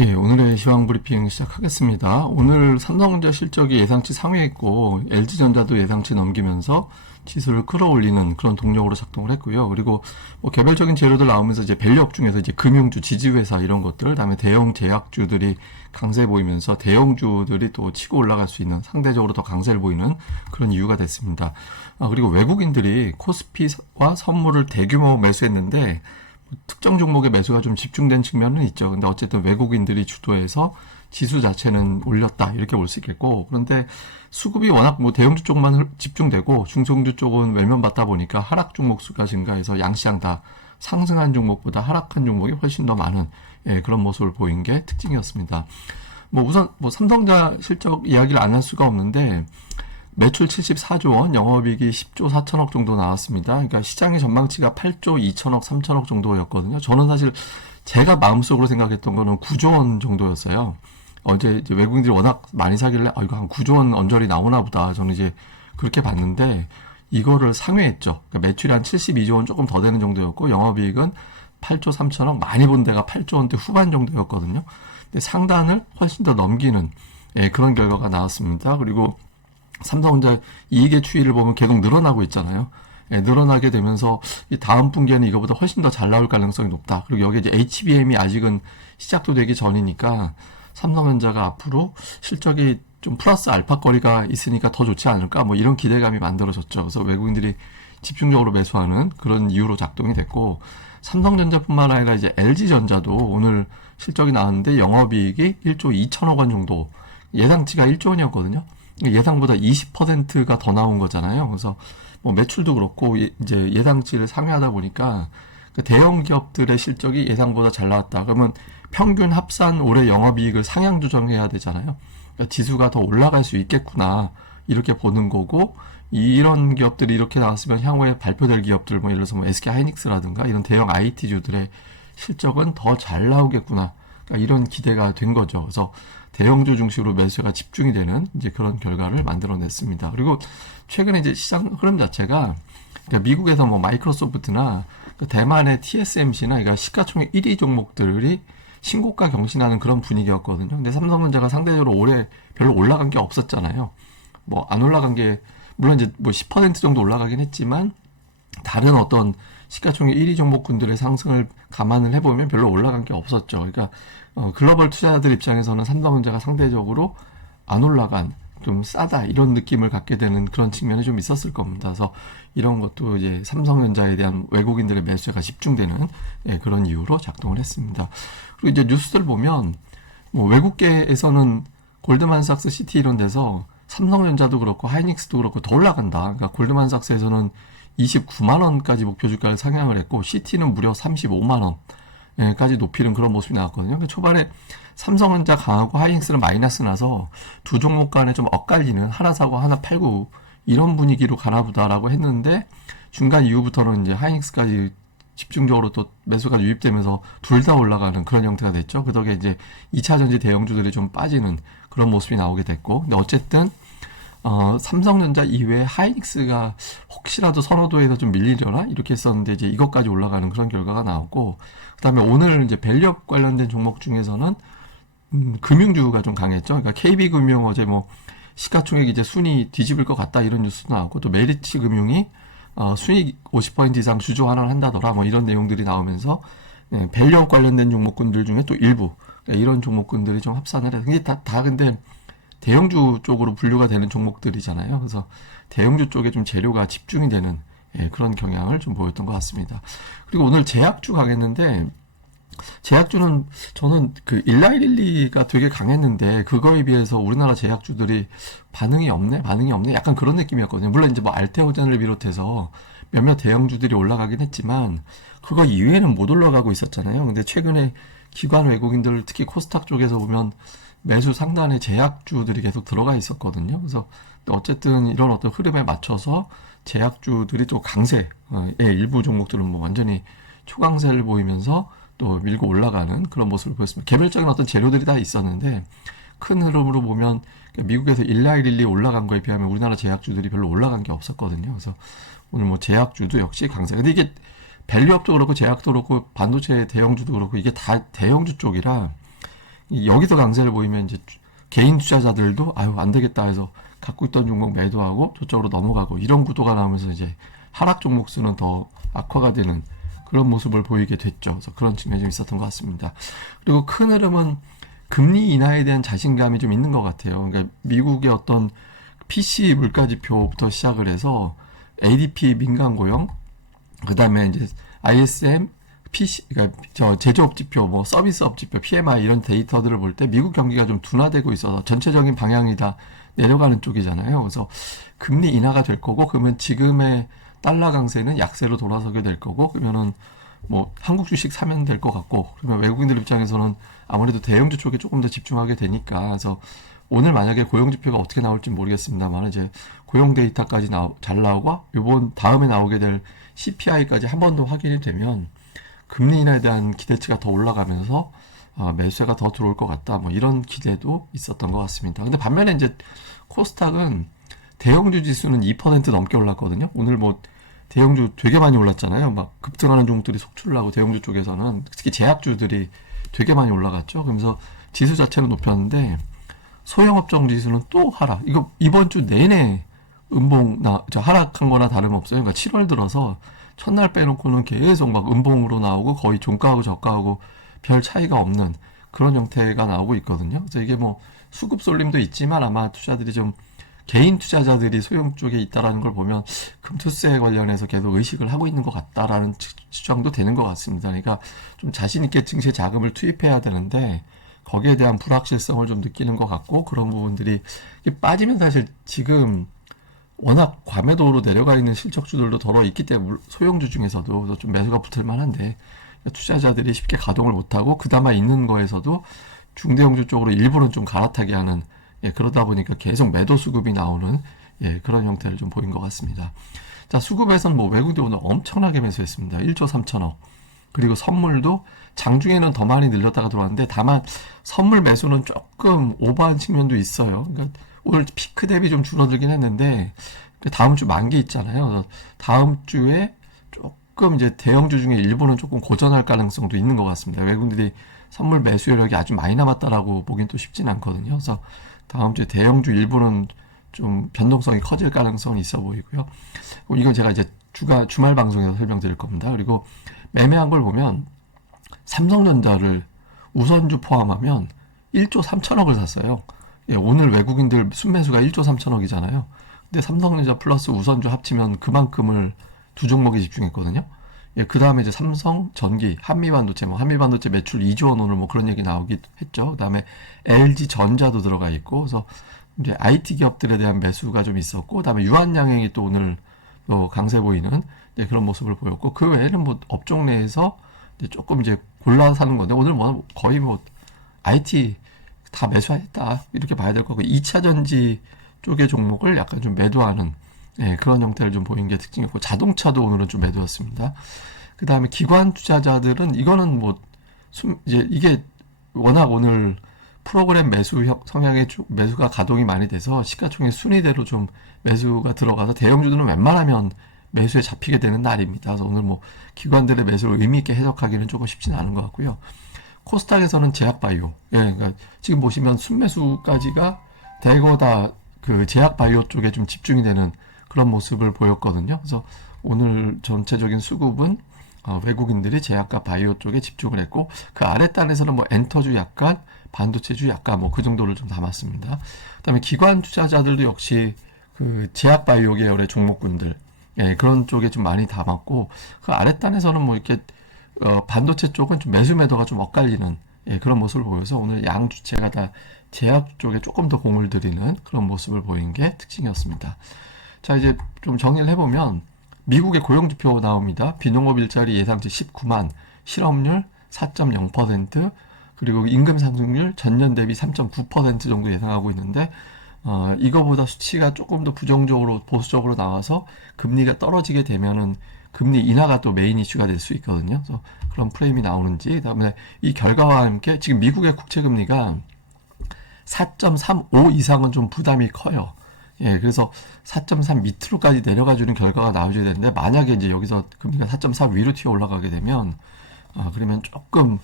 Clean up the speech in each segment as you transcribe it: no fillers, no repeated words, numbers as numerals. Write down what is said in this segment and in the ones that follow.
예, 오늘의 시황 브리핑 시작하겠습니다. 오늘 삼성전자 실적이 예상치 상회했고 LG전자도 예상치 넘기면서 지수를 끌어올리는 그런 동력으로 작동을 했고요. 그리고 뭐 개별적인 재료들 나오면서 이제 밸류업 중에서 이제 금융주, 지주회사 이런 것들, 그다음에 대형 제약주들이 강세 보이면서 대형주들이 또 치고 올라갈 수 있는 상대적으로 더 강세를 보이는 그런 이유가 됐습니다. 그리고 외국인들이 코스피와 선물을 대규모 매수했는데 특정 종목의 매수가 좀 집중된 측면은 있죠. 근데 어쨌든 외국인들이 주도해서 지수 자체는 올렸다 이렇게 볼 수 있겠고, 그런데 수급이 워낙 뭐 대형주 쪽만 집중되고 중소형주 쪽은 외면받다 보니까 하락 종목 수가 증가해서 양시장 다 상승한 종목보다 하락한 종목이 훨씬 더 많은 그런 모습을 보인 게 특징이었습니다. 뭐 우선 뭐 삼성전자 실적 이야기를 안 할 수가 없는데 매출 74조 원, 영업이익이 10조 4천억 정도 나왔습니다. 그러니까 시장의 전망치가 8조 2천억, 3천억 정도였거든요. 저는 사실 제가 마음속으로 생각했던 거는 9조 원 정도였어요. 어제 이제 외국인들이 워낙 많이 사길래 이거 한 9조 원 언저리 나오나 보다. 저는 이제 그렇게 봤는데 이거를 상회했죠. 그러니까 매출이 한 72조 원 조금 더 되는 정도였고 영업이익은 8조 3천억, 많이 본 데가 8조 원대 후반 정도였거든요. 근데 상단을 훨씬 더 넘기는 그런 결과가 나왔습니다. 그리고 삼성전자 이익의 추이를 보면 계속 늘어나고 있잖아요. 늘어나게 되면서 이 다음 분기에는 이거보다 훨씬 더 잘 나올 가능성이 높다. 그리고 여기 이제 HBM이 아직은 시작도 되기 전이니까 삼성전자가 앞으로 실적이 좀 플러스 알파거리가 있으니까 더 좋지 않을까? 뭐 이런 기대감이 만들어졌죠. 그래서 외국인들이 집중적으로 매수하는 그런 이유로 작동이 됐고, 삼성전자뿐만 아니라 이제 LG전자도 오늘 실적이 나왔는데 영업이익이 1조 2천억 원 정도, 예상치가 1조 원이었거든요. 예상보다 20%가 더 나온 거잖아요. 그래서 뭐 매출도 그렇고 이제 예상치를 상회하다 보니까 그 대형 기업들의 실적이 예상보다 잘 나왔다. 그러면 평균 합산 올해 영업이익을 상향 조정해야 되잖아요. 그러니까 지수가 더 올라갈 수 있겠구나 이렇게 보는 거고, 이런 기업들이 이렇게 나왔으면 향후에 발표될 기업들 뭐 예를 들어서 뭐 SK 하이닉스라든가 이런 대형 IT주들의 실적은 더 잘 나오겠구나. 그러니까 이런 기대가 된 거죠. 그래서 대형주 중심으로 매수가 집중이 되는 이제 그런 결과를 만들어냈습니다. 그리고 최근에 이제 시장 흐름 자체가 그러니까 미국에서 뭐 마이크로소프트나 그 대만의 TSMC나 그러니까 시가총액 1위 종목들이 신고가 경신하는 그런 분위기였거든요. 근데 삼성전자가 상대적으로 올해 별로 올라간 게 없었잖아요. 뭐 안 올라간 게 물론 이제 뭐 10% 정도 올라가긴 했지만 다른 어떤 시가총액 1위 종목군들의 상승을 감안을 해보면 별로 올라간 게 없었죠. 그러니까 글로벌 투자자들 입장에서는 삼성전자가 상대적으로 안 올라간, 좀 싸다 이런 느낌을 갖게 되는 그런 측면이 좀 있었을 겁니다. 그래서 이런 것도 이제 삼성전자에 대한 외국인들의 매수가 집중되는 그런 이유로 작동을 했습니다. 그리고 이제 뉴스들 보면 뭐 외국계에서는 골드만삭스, 시티 이런 데서 삼성전자도 그렇고 하이닉스도 그렇고 더 올라간다. 그러니까 골드만삭스에서는 29만 원까지 목표 주가를 상향을 했고 시티는 무려 35만 원까지 높이는 그런 모습이 나왔거든요. 그러니까 초반에 삼성전자 강하고 하이닉스는 마이너스 나서 두 종목 간에 좀 엇갈리는, 하나 사고 하나 팔고 이런 분위기로 가나보다라고 했는데 중간 이후부터는 이제 하이닉스까지 집중적으로 또 매수가 유입되면서 둘 다 올라가는 그런 형태가 됐죠. 그 덕에 이제 2차전지 대형주들이 좀 빠지는 그런 모습이 나오게 됐고, 근데 어쨌든 삼성전자 이외에 하이닉스가 혹시라도 선호도에서 좀 밀리려나 이렇게 했었는데 이제 이것까지 올라가는 그런 결과가 나왔고, 그다음에 오늘 이제 밸류업 관련된 종목 중에서는 금융주가 좀 강했죠. 그러니까 KB금융 어제 뭐 시가총액 이제 순위 뒤집을 것 같다 이런 뉴스도 나왔고, 또 메리츠금융이 순위 50% 이상 주주 환원을 한다더라 뭐 이런 내용들이 나오면서 밸류업 관련된 종목군들 중에 또 일부 그러니까 이런 종목군들이 좀 합산을 해서 이게 다 근데 대형주 쪽으로 분류가 되는 종목들이잖아요. 그래서 대형주 쪽에 좀 재료가 집중이 되는 그런 경향을 좀 보였던 것 같습니다. 그리고 오늘 제약주 강했는데, 제약주는 저는 그 일라이릴리가 되게 강했는데 그거에 비해서 우리나라 제약주들이 반응이 없네 약간 그런 느낌이었거든요. 물론 이제 뭐 알테오젠을 비롯해서 몇몇 대형주들이 올라가긴 했지만 그거 이외에는 못 올라가고 있었잖아요. 근데 최근에 기관 외국인들 특히 코스닥 쪽에서 보면 매수 상단에 제약주들이 계속 들어가 있었거든요. 그래서 어쨌든 이런 어떤 흐름에 맞춰서 제약주들이 또 강세, 일부 종목들은 뭐 완전히 초강세를 보이면서 또 밀고 올라가는 그런 모습을 보였습니다. 개별적인 어떤 재료들이 다 있었는데 큰 흐름으로 보면 미국에서 일라이릴리 올라간 거에 비하면 우리나라 제약주들이 별로 올라간 게 없었거든요. 그래서 오늘 뭐 제약주도 역시 강세. 근데 이게 밸류업도 그렇고 제약도 그렇고 반도체 대형주도 그렇고 이게 다 대형주 쪽이라 여기서 강세를 보이면 이제 개인 투자자들도 아유 안 되겠다 해서 갖고 있던 종목 매도하고 저쪽으로 넘어가고 이런 구도가 나오면서 이제 하락 종목 수는 더 악화가 되는 그런 모습을 보이게 됐죠. 그래서 그런 측면이 좀 있었던 것 같습니다. 그리고 큰 흐름은 금리 인하에 대한 자신감이 좀 있는 것 같아요. 그러니까 미국의 어떤 PC 물가지표부터 시작을 해서 ADP 민간 고용, 그 다음에 이제 ISM, PC, 그러니까 저 제조업 지표, 뭐 서비스업 지표, PMI 이런 데이터들을 볼 때 미국 경기가 좀 둔화되고 있어서 전체적인 방향이 다 내려가는 쪽이잖아요. 그래서 금리 인하가 될 거고, 그러면 지금의 달러 강세는 약세로 돌아서게 될 거고, 그러면은 뭐 한국 주식 사면 될 것 같고, 그러면 외국인들 입장에서는 아무래도 대형주 쪽에 조금 더 집중하게 되니까, 그래서 오늘 만약에 고용 지표가 어떻게 나올지 모르겠습니다만 이제 고용 데이터까지 잘 나오고 요번 다음에 나오게 될 CPI까지 한 번 더 확인이 되면 금리 인하에 대한 기대치가 더 올라가면서 매수세가 더 들어올 것 같다. 뭐 이런 기대도 있었던 것 같습니다. 근데 반면에 이제 코스닥은 대형주 지수는 2% 넘게 올랐거든요. 오늘 뭐 대형주 되게 많이 올랐잖아요. 막 급등하는 종목들이 속출을 하고 대형주 쪽에서는 특히 제약주들이 되게 많이 올라갔죠. 그러면서 지수 자체는 높였는데 소형업종 지수는 또 하락. 이거 이번 주 내내 하락한 거나 다름없어요. 그러니까 7월 들어서 첫날 빼놓고는 계속 막 음봉으로 나오고 거의 종가하고 저가하고 별 차이가 없는 그런 형태가 나오고 있거든요. 그래서 이게 뭐 수급 쏠림도 있지만 아마 투자들이 좀 개인 투자자들이 소형 쪽에 있다라는 걸 보면 금투세 관련해서 계속 의식을 하고 있는 것 같다라는 추정도 되는 것 같습니다. 그러니까 좀 자신 있게 증시 자금을 투입해야 되는데 거기에 대한 불확실성을 좀 느끼는 것 같고 그런 부분들이 빠지면 사실 지금 워낙 과매도로 내려가 있는 실적주들도 더러 있기 때문에 소형주 중에서도 좀 매수가 붙을 만한데 투자자들이 쉽게 가동을 못하고 그나마 있는 거에서도 중대형주 쪽으로 일부는 좀 갈아타게 하는 그러다 보니까 계속 매도 수급이 나오는 그런 형태를 좀 보인 것 같습니다. 자, 수급에서는 뭐 외국인들 오늘 엄청나게 매수했습니다. 1조 3천억. 그리고 선물도 장중에는 더 많이 늘렸다가 들어왔는데 다만 선물 매수는 조금 오버한 측면도 있어요. 그러니까 오늘 피크 대비 좀 줄어들긴 했는데 다음 주 만기 있잖아요. 다음 주에 조금 이제 대형주 중에 일부는 조금 고전할 가능성도 있는 것 같습니다. 외국인들이 선물 매수 여력이 아주 많이 남았다라고 보긴 또 쉽진 않거든요. 그래서 다음 주에 대형주 일부는 좀 변동성이 커질 가능성이 있어 보이고요. 이건 제가 이제 주말 방송에서 설명드릴 겁니다. 그리고 매매한 걸 보면 삼성전자를 우선주 포함하면 1조 3천억을 샀어요. 오늘 외국인들 순매수가 1조 3천억이잖아요. 근데 삼성전자 플러스 우선주 합치면 그만큼을 두 종목에 집중했거든요. 그 다음에 이제 삼성, 전기, 한미반도체, 한미반도체 매출 2조 원 오늘 뭐 그런 얘기 나오기도 했죠. 그 다음에 LG 전자도 들어가 있고, 그래서 이제 IT 기업들에 대한 매수가 좀 있었고, 그 다음에 유한양행이 또 오늘 또 강세 보이는 그런 모습을 보였고, 그 외에는 뭐 업종 내에서 이제 조금 이제 골라 사는 건데, 오늘 뭐 거의 뭐 IT 다 매수했다 이렇게 봐야 될 거고, 2차 전지 쪽의 종목을 약간 좀 매도하는 그런 형태를 좀 보인 게 특징이었고, 자동차도 오늘은 좀 매도였습니다. 그 다음에 기관 투자자들은 이거는 뭐 이제 이게 워낙 오늘 프로그램 매수 성향의 매수가 가동이 많이 돼서 시가총액 순위대로 좀 매수가 들어가서 대형주들은 웬만하면 매수에 잡히게 되는 날입니다. 그래서 오늘 뭐 기관들의 매수를 의미 있게 해석하기는 조금 쉽지는 않은 것 같고요. 코스닥에서는 제약바이오, 그러니까 지금 보시면 순매수까지가 대거 다 그 제약바이오 쪽에 좀 집중이 되는 그런 모습을 보였거든요. 그래서 오늘 전체적인 수급은 외국인들이 제약과 바이오 쪽에 집중을 했고, 그 아랫단에서는 뭐 엔터주 약간, 반도체주 약간 뭐 그 정도를 좀 담았습니다. 그다음에 기관 투자자들도 역시 그 제약 바이오 계열의 종목군들 그런 쪽에 좀 많이 담았고, 그 아랫단에서는 뭐 이렇게 반도체 쪽은 좀 매수 매도가 좀 엇갈리는 그런 모습을 보여서 오늘 양 주체가 다 제약 쪽에 조금 더 공을 들이는 그런 모습을 보인 게 특징이었습니다. 자, 이제 좀 정리를 해보면 미국의 고용지표 나옵니다. 비농업 일자리 예상치 19만, 실업률 4.0%, 그리고 임금 상승률 전년 대비 3.9% 정도 예상하고 있는데 이거보다 수치가 조금 더 부정적으로 보수적으로 나와서 금리가 떨어지게 되면은 금리 인하가 또 메인 이슈가 될 수 있거든요. 그래서 그런 프레임이 나오는지, 그다음에 이 결과와 함께 지금 미국의 국채 금리가 4.35 이상은 좀 부담이 커요. 그래서 4.3 밑으로까지 내려가 주는 결과가 나와줘야 되는데, 만약에 이제 여기서 금리가 4.4 위로 튀어 올라가게 되면 그러면 조금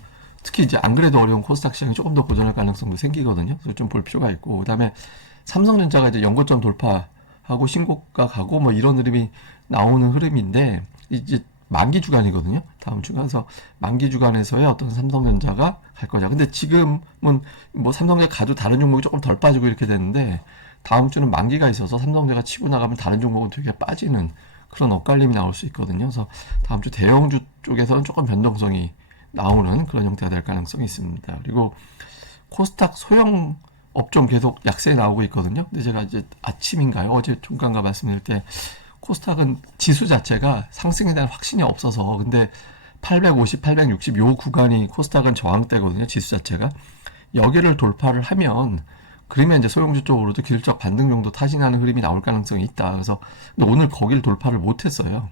특히 이제 안 그래도 어려운 코스닥 시장이 조금 더 고전할 가능성도 생기거든요. 그래서 좀 볼 필요가 있고, 그다음에 삼성전자가 이제 연고점 돌파하고 신고가 가고 뭐 이런 흐름이 나오는 흐름인데, 이제 만기 주간이거든요. 다음 주가. 그래서 만기 주간에서의 어떤 삼성전자가 갈 거죠. 근데 지금은 뭐 삼성전자 가도 다른 종목이 조금 덜 빠지고 이렇게 되는데, 다음 주는 만기가 있어서 삼성전자가 치고 나가면 다른 종목은 되게 빠지는 그런 엇갈림이 나올 수 있거든요. 그래서 다음 주 대형주 쪽에서는 조금 변동성이 나오는 그런 형태가 될 가능성이 있습니다. 그리고 코스닥 소형 업종 계속 약세 나오고 있거든요. 근데 제가 이제 아침인가요? 어제 종가인가 말씀드릴 때 코스닥은 지수 자체가 상승에 대한 확신이 없어서, 근데 850, 860 요 구간이 코스닥은 저항대거든요. 지수 자체가. 여기를 돌파를 하면, 그러면 이제 소형주 쪽으로도 기술적 반등 정도 타진하는 흐름이 나올 가능성이 있다. 그래서 근데 오늘 거기를 돌파를 못했어요.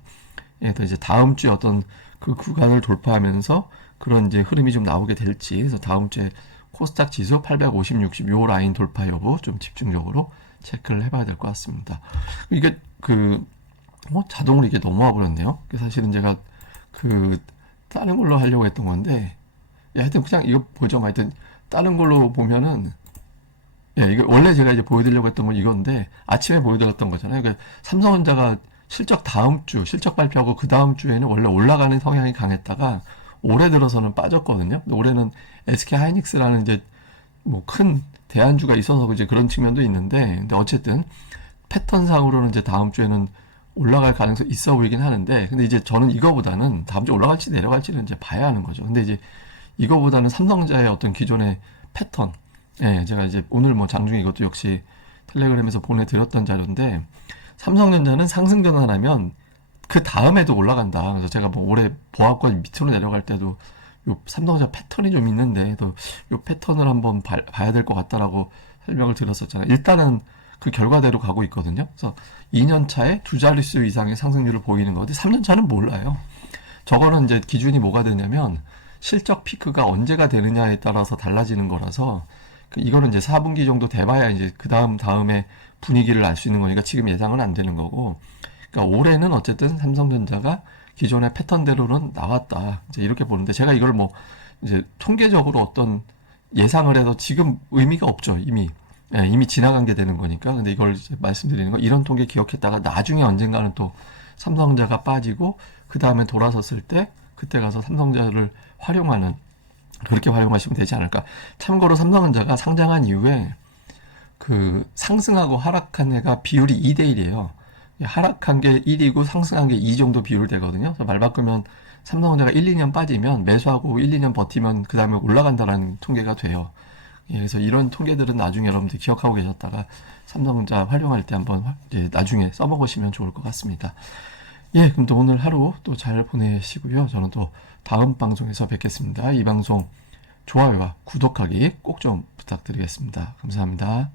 그래서 이제 다음 주에 어떤 그 구간을 돌파하면서 그런 이제 흐름이 좀 나오게 될지. 그래서 다음 주에 코스닥 지수 850, 60 요 라인 돌파 여부 좀 집중적으로 체크를 해봐야 될 것 같습니다. 이게 자동으로 이게 넘어와 버렸네요. 사실은 제가 다른 걸로 하려고 했던 건데, 하여튼 그냥 이거 보죠. 하여튼 다른 걸로 보면은, 이거 원래 제가 이제 보여드리려고 했던 건 이건데, 아침에 보여드렸던 거잖아요. 그러니까 삼성전자가 다음 주 실적 발표하고 그 다음 주에는 원래 올라가는 성향이 강했다가 올해 들어서는 빠졌거든요. 근데 올해는 SK 하이닉스라는 이제 뭐 큰 대안주가 있어서 이제 그런 측면도 있는데, 근데 어쨌든 패턴상으로는 이제 다음 주에는 올라갈 가능성이 있어 보이긴 하는데, 근데 이제 저는 이거보다는 다음 주에 올라갈지 내려갈지는 이제 봐야 하는 거죠. 근데 이제 이거보다는 삼성전자의 어떤 기존의 패턴, 제가 이제 오늘 뭐 장중에 이것도 역시 텔레그램에서 보내드렸던 자료인데, 삼성전자는 상승 전환하면 그 다음에도 올라간다. 그래서 제가 뭐 올해 보합권 밑으로 내려갈 때도 요 삼성전자 패턴이 좀 있는데, 또 요 패턴을 한번 봐야 될 것 같다라고 설명을 드렸었잖아요. 일단은 그 결과대로 가고 있거든요. 그래서 2년 차에 두 자릿수 이상의 상승률을 보이는 거지 3년 차는 몰라요. 저거는 이제 기준이 뭐가 되냐면 실적 피크가 언제가 되느냐에 따라서 달라지는 거라서, 이거는 이제 4분기 정도 돼봐야 이제 그 다음에 분위기를 알 수 있는 거니까 지금 예상은 안 되는 거고, 그러니까 올해는 어쨌든 삼성전자가 기존의 패턴대로는 나왔다. 이제 이렇게 보는데, 제가 이걸 뭐 이제 통계적으로 어떤 예상을 해서 지금 의미가 없죠. 이미 지나간 게 되는 거니까. 근데 이걸 이제 말씀드리는 거, 이런 통계 기억했다가 나중에 언젠가는 또 삼성전자가 빠지고 그 다음에 돌아섰을 때 그때 가서 삼성전자를 그렇게 활용하시면 되지 않을까. 참고로 삼성전자가 상장한 이후에 그 상승하고 하락한 애가 비율이 2대 1이에요. 하락한 게 1이고 상승한 게 2 정도 비율 되거든요. 그래서 말 바꾸면 삼성전자가 1, 2년 빠지면 매수하고 1, 2년 버티면 그 다음에 올라간다라는 통계가 돼요. 그래서 이런 통계들은 나중에 여러분들 기억하고 계셨다가 삼성전자 활용할 때 한번 이제 나중에 써먹으시면 좋을 것 같습니다. 그럼 또 오늘 하루 또 잘 보내시고요. 저는 또 다음 방송에서 뵙겠습니다. 이 방송 좋아요와 구독하기 꼭 좀 부탁드리겠습니다. 감사합니다.